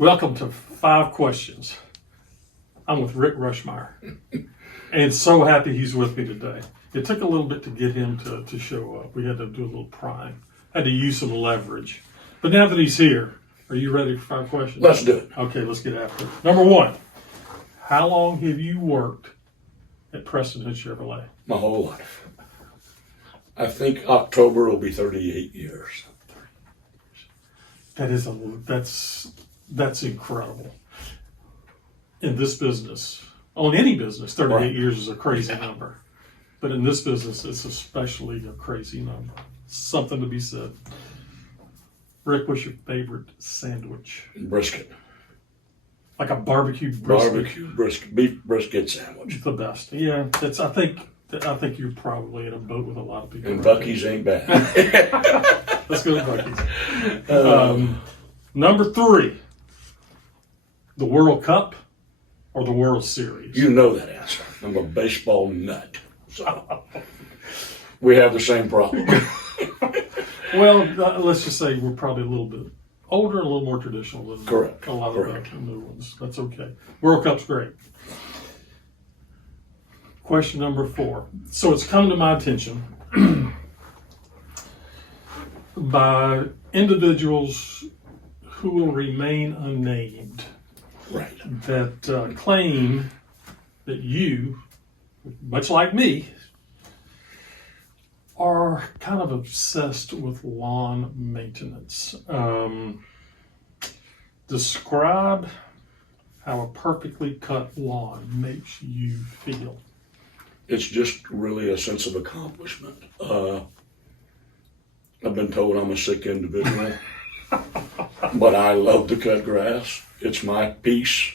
Welcome to 5 Questions. I'm with Rick Rushmeyer, and so happy he's with me today. It took a little bit to get him to show up. We had to do a little prying, had to use some leverage. But now that he's here, are you ready for 5 questions? Let's do it. Okay, let's get after it. Number 1, how long have you worked at Preston Hood Chevrolet? My whole life. I think October will be 38 years. That's incredible. In this business, on any business, 38 Right. years is a crazy number. But in this business, it's especially a crazy number. Something to be said. Rick, what's your favorite sandwich? Brisket. Like a barbecue brisket? Barbecue brisket. Beef brisket sandwich. The best. Yeah, I think you're probably in a boat with a lot of people. And Buc-ee's ain't bad. Let's go to Buc-ee's. Number 3, the World Cup or the World Series? You know that answer. I'm a baseball nut. So we have the same problem. Well, let's just say we're probably a little bit older and a little more traditional than Correct. a lot Correct. of the new ones. That's okay. World Cup's great. Question number 4. So it's come to my attention by individuals who will remain unnamed Right. that claim that you, much like me, are kind of obsessed with lawn maintenance. Describe how a perfectly cut lawn makes you feel. It's just really a sense of accomplishment. I've been told I'm a sick individual, but I love to cut grass. It's my peace,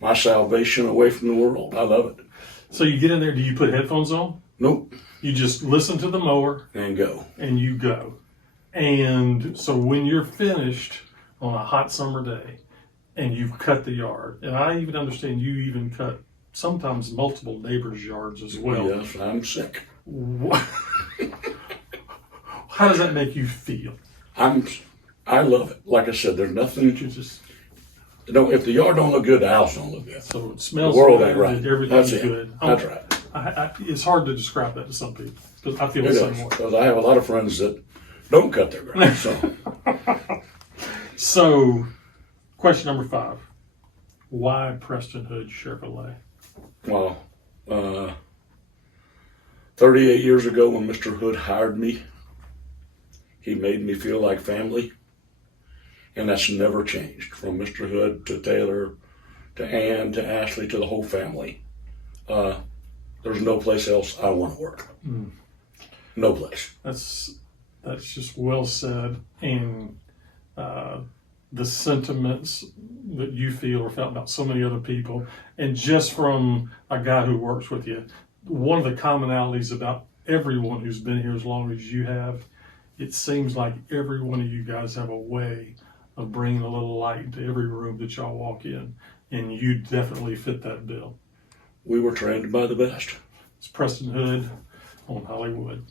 my salvation away from the world. I love it. So you get in there, do you put headphones on? Nope. You just listen to the mower And go. and you go. And so when you're finished on a hot summer day and you've cut the yard, and I even understand you even cut sometimes multiple neighbors' yards as well. Yes, I'm sick. How does that make you feel? I love it. Like I said, there's nothing. You just If the yard don't look good, the house don't look good. so it smells The world good, ain't right. everything's That's it. good. That's right. It's hard to describe that to some people because I feel It the same is, way. because I have a lot of friends that don't cut their grass. So So, question number 5: why Preston Hood Chevrolet? well, 38 years ago when Mr. Hood hired me, he made me feel like family. And that's never changed, from Mr. Hood to Taylor to Ann to Ashley to the whole family. There's no place else I want to work. No place. That's just well said, and the sentiments that you feel are felt about so many other people, and just from a guy who works with you, one of the commonalities about everyone who's been here as long as you have, it seems like every one of you guys have a way of bringing a little light into every room that y'all walk in, and you definitely fit that bill. We were trained by the best. It's Preston Hood on Hollywood.